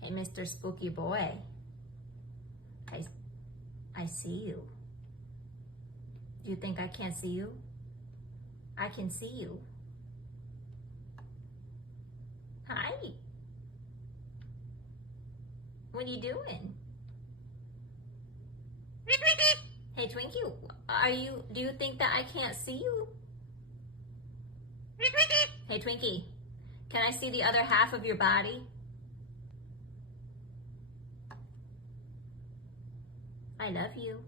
Hey, Mr. Spooky Boy. I see you. Do you think I can't see you? I can see you. Hi. What are you doing? Hey, Twinkie, do you think that I can't see you? Hey, Twinkie, can I see the other half of your body? I love you.